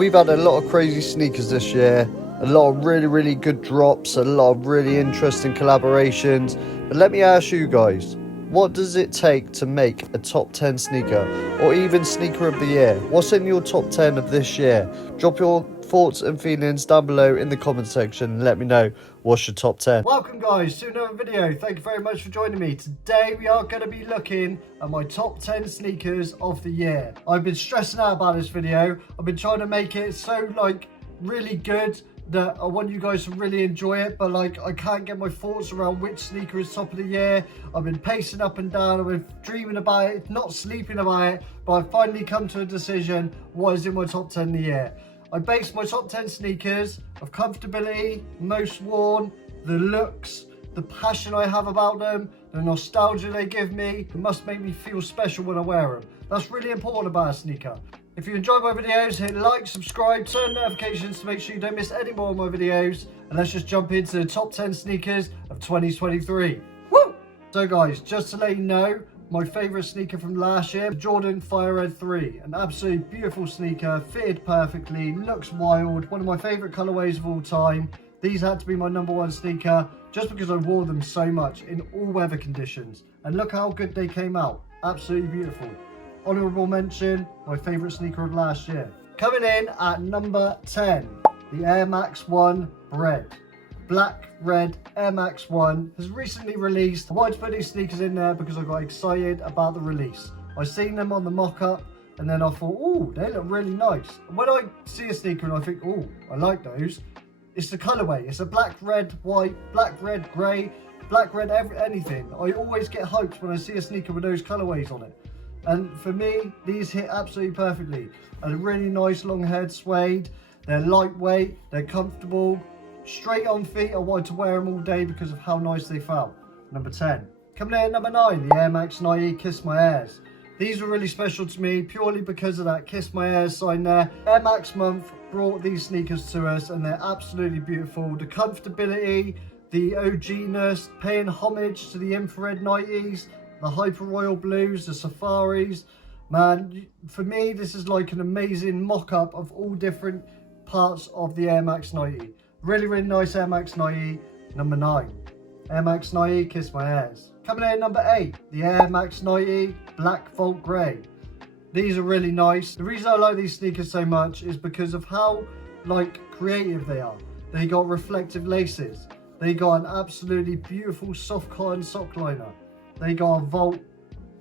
We've had a lot of crazy sneakers this year, a lot of really good drops, a lot of really interesting collaborations. But let me ask you guys, what does it take to make a top 10 sneaker, or even sneaker of the year? What's in your top 10 of this year? Drop your thoughts and feelings down below in the comment section and let me know what's your top 10. Welcome guys to another video. Thank you very much for joining me. Today we are going to be looking at my top 10 sneakers of the year. I've been stressing out about this video. I've been trying to make it so really good that I want you guys to really enjoy it, but I can't get my thoughts around which sneaker is top of the year. I've been pacing up and down, I've been dreaming about it, not sleeping about it, but I've finally come to a decision what is in my top 10 of the year. I based my top 10 sneakers of comfortability, most worn, the looks, the passion I have about them, the nostalgia they give me. It must make me feel special when I wear them. That's really important about a sneaker. If you enjoy my videos, hit like, subscribe, turn notifications to make sure you don't miss any more of my videos. And let's just jump into the top 10 sneakers of 2023. Woo! So guys, just to let you know, my favourite sneaker from last year, Jordan Fire Red 3. An absolutely beautiful sneaker, fitted perfectly, looks wild, one of my favourite colourways of all time. These had to be my #1 sneaker just because I wore them so much in all weather conditions. And look how good they came out, absolutely beautiful. Honourable mention, my favourite sneaker of last year. Coming in at number 10, the Air Max 1 Bread. Black red Air Max 1 has recently released. I wanted to put these sneakers in there because I got excited about the release. I seen them on the mock-up and then I thought, oh, they look really nice. And when I see a sneaker and I think, oh, I like those, it's the colourway. It's a black, red, white, black, red, grey, black, red, anything. I always get hyped when I see a sneaker with those colourways on it. And for me, these hit absolutely perfectly. A really nice long head suede. They're lightweight, they're comfortable. Straight on feet, I wanted to wear them all day because of how nice they felt. Number 10. Coming in at number 9, the Air Max Kn90 Kiss My Airs. These were really special to me purely because of that Kiss My Airs sign there. Air Max Month brought these sneakers to us and they're absolutely beautiful. The comfortability, the OG-ness, paying homage to the infrared 90s, the Hyper Royal Blues, the Safaris. Man, for me, this is like an amazing mock-up of all different parts of the Air Max Kn90. Really nice Air Max Kn90. Number 9, Air Max Kn90 Kiss My Airs. Coming in at number 8, the Air Max Kn90 Black Vault Grey. These are really nice. The reason I like these sneakers so much is because of how creative they are. They got reflective laces. They got an absolutely beautiful soft cotton sock liner. They got a Vault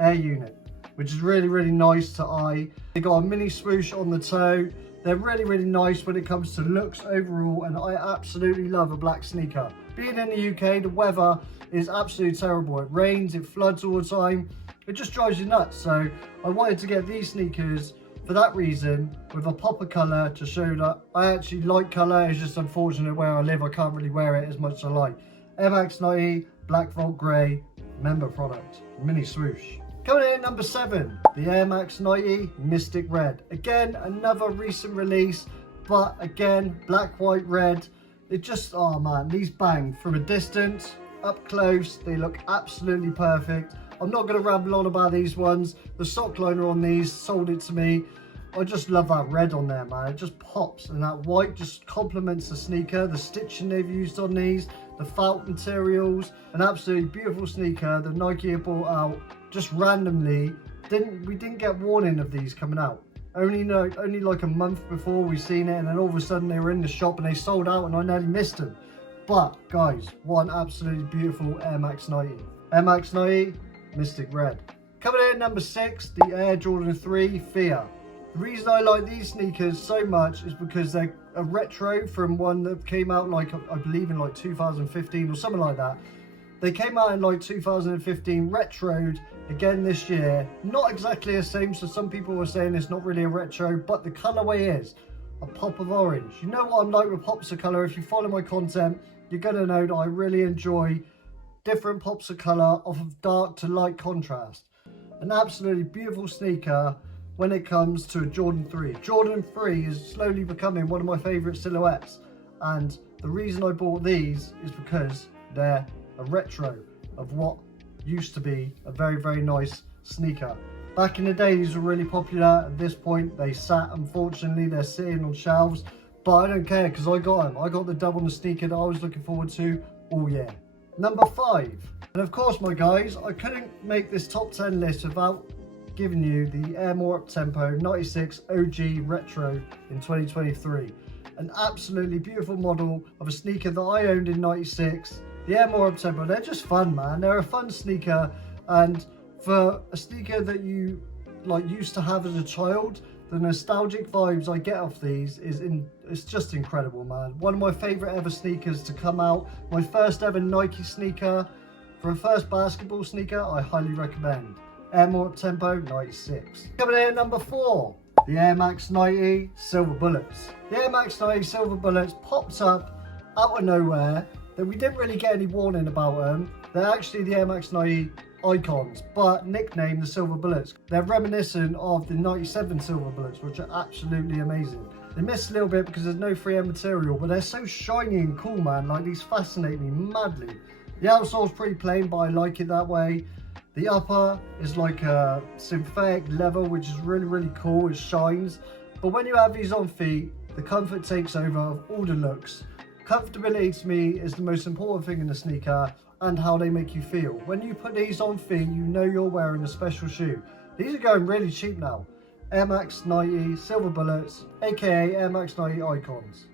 air unit, which is really nice to eye. They got a mini swoosh on the toe. They're really nice when it comes to looks overall, and I absolutely love a black sneaker. Being in the UK, the weather is absolutely terrible. It rains, it floods all the time. It just drives you nuts. So I wanted to get these sneakers for that reason, with a pop of colour to show that I actually like colour. It's just unfortunate where I live, I can't really wear it as much as I like. Air Max Kn90 Black Vault Grey, member product, mini swoosh. Coming in at number 7, the Air Max Kn90 Mystic Red. Again, another recent release, but again, black, white, red. It just, oh man, these bang from a distance, up close, they look absolutely perfect. I'm not going to ramble on about these ones. The sock liner on these sold it to me. I just love that red on there, man. It just pops, and that white just complements the sneaker. The stitching they've used on these, the felt materials, an absolutely beautiful sneaker that Nike have brought out just randomly. We didn't get warning of these coming out. Only like a month before we seen it, and then all of a sudden they were in the shop and they sold out and I nearly missed them. But guys, what an absolutely beautiful Air Max Kn90. Air Max Kn90 Mystic Red. Coming in at number 6, the Air Jordan 3 Fear. The reason I like these sneakers so much is because they're a retro from one that came out I believe in 2015 or something like that. They came out in 2015, retroed again this year. Not exactly the same, so some people were saying it's not really a retro, but the colorway is a pop of orange. You know what I'm like with pops of color. If you follow my content, you're gonna know that I really enjoy different pops of color off of dark to light contrast. An absolutely beautiful sneaker when it comes to a Jordan 3. Jordan 3 is slowly becoming one of my favorite silhouettes, and the reason I bought these is because they're a retro of what used to be a very nice sneaker. Back in the day, these were really popular. At this point, they sat, unfortunately, they're sitting on shelves. But I don't care because I got them. I got the dub on the sneaker that I was looking forward to all year. Number 5. And of course, my guys, I couldn't make this top 10 list without giving you the Air More Uptempo 96 OG Retro in 2023. An absolutely beautiful model of a sneaker that I owned in 96. The Air More Uptempo, they're just fun, man. They're a fun sneaker, and for a sneaker that you used to have as a child, the nostalgic vibes I get off these it's just incredible, man. One of my favorite ever sneakers to come out. My first ever Nike sneaker. For a first basketball sneaker, I highly recommend Air More Uptempo 96. Coming in at number 4, the Air Max 90 Silver Bullets. The Air Max 90 Silver Bullets popped up out of nowhere. That we didn't really get any warning about them. They're actually the Air Max 90 icons, but nicknamed the Silver Bullets. They're reminiscent of the 97 Silver Bullets, which are absolutely amazing. They miss a little bit because there's no 3M material, but they're so shiny and cool, man. Like, these fascinate me madly. The outsole's pretty plain, but I like it that way. The upper is like a synthetic leather, which is really, really cool. It shines. But when you have these on feet, the comfort takes over of all the looks. Comfortability to me is the most important thing in a sneaker, and how they make you feel. When you put these on feet, you know you're wearing a special shoe. These are going really cheap now. Air Max 90 Silver Bullets, aka Air Max 90 icons.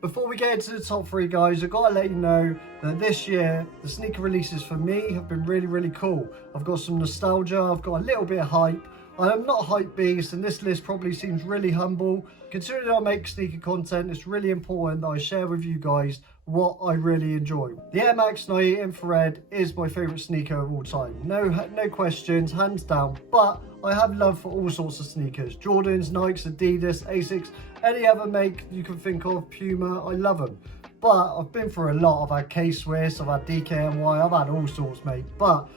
Before we get into the top 3, guys, I've got to let you know that this year, the sneaker releases for me have been really, really cool. I've got some nostalgia, I've got a little bit of hype. I am not a hype beast, and this list probably seems really humble. Considering I make sneaker content, it's really important that I share with you guys what I really enjoy. The Air Max 90 Infrared is my favourite sneaker of all time. No questions, hands down. But I have love for all sorts of sneakers. Jordans, Nikes, Adidas, Asics, any other make you can think of, Puma, I love them. But I've been through a lot. I've had K-Swiss, I've had DKNY, I've had all sorts, mate. But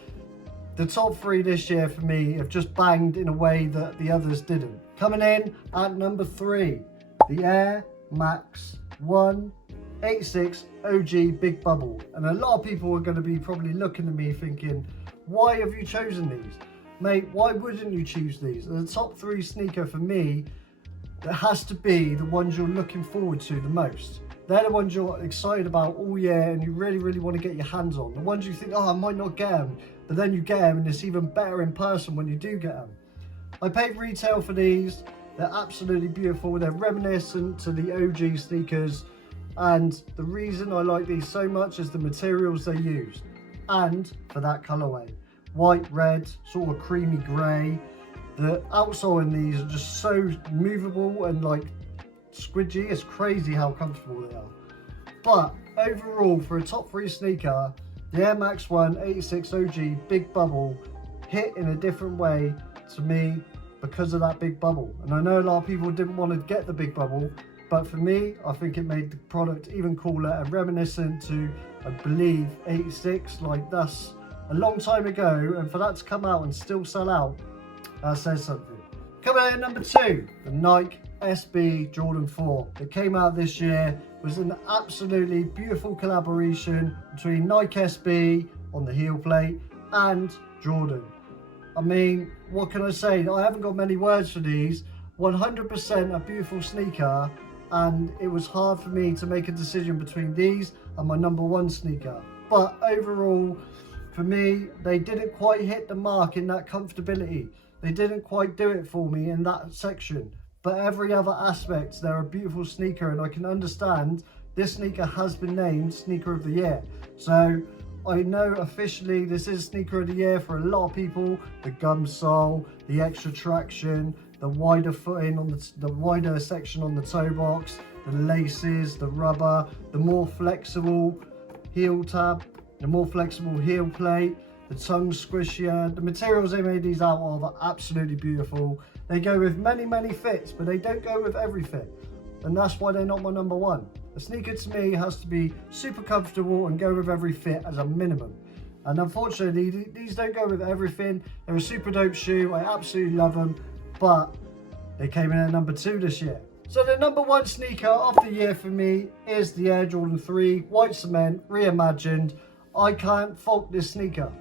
the top 3 this year for me have just banged in a way that the others didn't. Coming in at number 3, the Air Max 186 OG Big Bubble. And a lot of people are going to be probably looking at me thinking, why have you chosen these? Mate, why wouldn't you choose these? The top 3 sneaker for me, that has to be the ones you're looking forward to the most. They're the ones you're excited about all year and you really, really want to get your hands on. The ones you think, oh, I might not get them, but then you get them and it's even better in person when you do get them. I paid retail for these. They're absolutely beautiful. They're reminiscent to the OG sneakers. And the reason I like these so much is the materials they use. And for that colorway. White, red, sort of creamy grey. The outsole in these are just so movable and like squidgy. It's crazy how comfortable they are. But overall, for a top 3 sneaker, the Air Max 186 OG Big Bubble hit in a different way to me because of that big bubble. And I know a lot of people didn't want to get the big bubble, but for me, I think it made the product even cooler and reminiscent to, I believe, 86. Like, that's a long time ago, and for that to come out and still sell out, that says something. Coming in at number 2, the Nike SB Jordan 4 that came out this year. Was an absolutely beautiful collaboration between Nike SB on the heel plate and Jordan. I mean, what can I say? I haven't got many words for these. 100% a beautiful sneaker, and it was hard for me to make a decision between these and my number 1 sneaker. But overall, for me, they didn't quite hit the mark in that comfortability. They didn't quite do it for me in that section. But every other aspect, they're a beautiful sneaker, and I can understand this sneaker has been named Sneaker of the Year. So I know officially this is Sneaker of the Year for a lot of people. The gum sole, the extra traction, the wider footing on the wider section on the toe box, the laces, the rubber, the more flexible heel tab, the more flexible heel plate, the tongue squishier. The materials they made these out of are absolutely beautiful. They go with many, many fits, but they don't go with every fit. And that's why they're not my number 1. A sneaker to me has to be super comfortable and go with every fit as a minimum. And unfortunately, these don't go with everything. They're a super dope shoe. I absolutely love them, but they came in at number 2 this year. So the number 1 sneaker of the year for me is the Air Jordan 3 White Cement Reimagined. I can't fault this sneaker.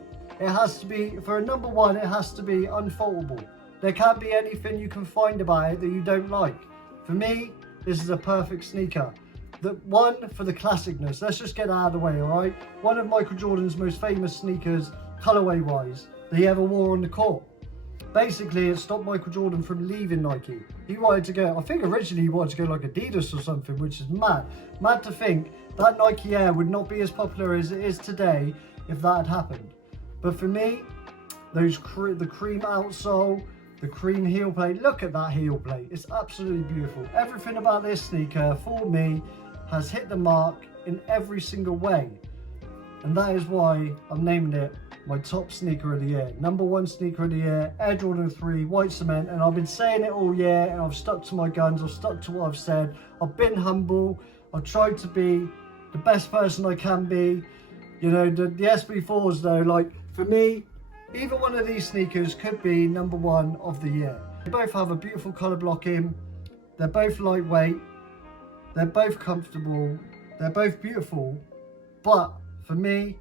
It has to be, for a number 1, it has to be unfaultable. There can't be anything you can find about it that you don't like. For me, this is a perfect sneaker. The one for the classicness. Let's just get out of the way, alright? One of Michael Jordan's most famous sneakers, colorway wise, that he ever wore on the court. Basically, it stopped Michael Jordan from leaving Nike. He wanted to go, I think originally he wanted to go like Adidas or something, which is mad. Mad to think that Nike Air would not be as popular as it is today if that had happened. But for me, the cream outsole, the cream heel plate, look at that heel plate. It's absolutely beautiful. Everything about this sneaker, for me, has hit the mark in every single way. And that is why I'm naming it my top sneaker of the year. Number one sneaker of the year, Air Jordan 3 white cement. And I've been saying it all year, and I've stuck to my guns. I've stuck to what I've said. I've been humble. I've tried to be the best person I can be. You know, the SB4s though, like for me, either one of these sneakers could be number one of the year. They both have a beautiful color blocking. They're both lightweight. They're both comfortable. They're both beautiful. But for me,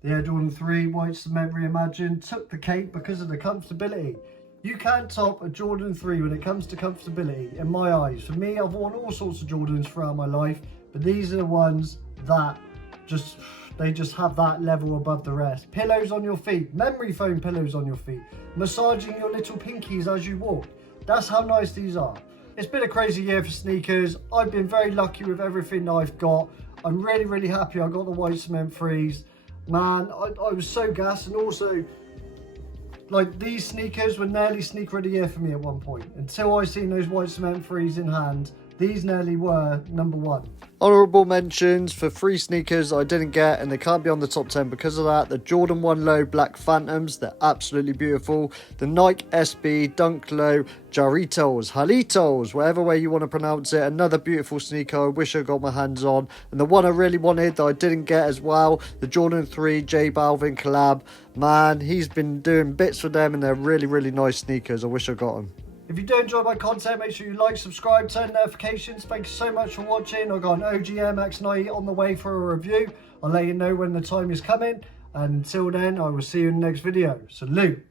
the Air Jordan 3 white cement reimagined took the cake because of the comfortability. You can't top a Jordan 3 when it comes to comfortability, in my eyes. For me, I've worn all sorts of Jordans throughout my life, but these are the ones that they just have that level above the rest. Pillows on your feet, memory foam pillows on your feet, massaging your little pinkies as you walk. That's how nice these are. It's been a crazy year for sneakers. I've been very lucky with everything that I've got. I'm really, really happy I got the white cement 3s. Man, I was so gassed. And also, like, these sneakers were nearly sneaker of the year for me at one point. Until I seen those white cement 3s in hand, these nearly were number one. Honourable mentions for 3 sneakers I didn't get, and they can't be on the top 10 because of that. The Jordan 1 Low Black Phantoms, they're absolutely beautiful. The Nike SB Dunk Low Jaritos, whatever way you want to pronounce it. Another beautiful sneaker I wish I got my hands on. And the one I really wanted that I didn't get as well, the Jordan 3 J Balvin collab. Man, he's been doing bits for them, and they're really, really nice sneakers. I wish I got them. If you do enjoy my content, make sure you like, subscribe, turn notifications. Thank you so much for watching. I've got an OG Max Kn90 on the way for a review. I'll let you know when the time is coming. And until then, I will see you in the next video. Salute.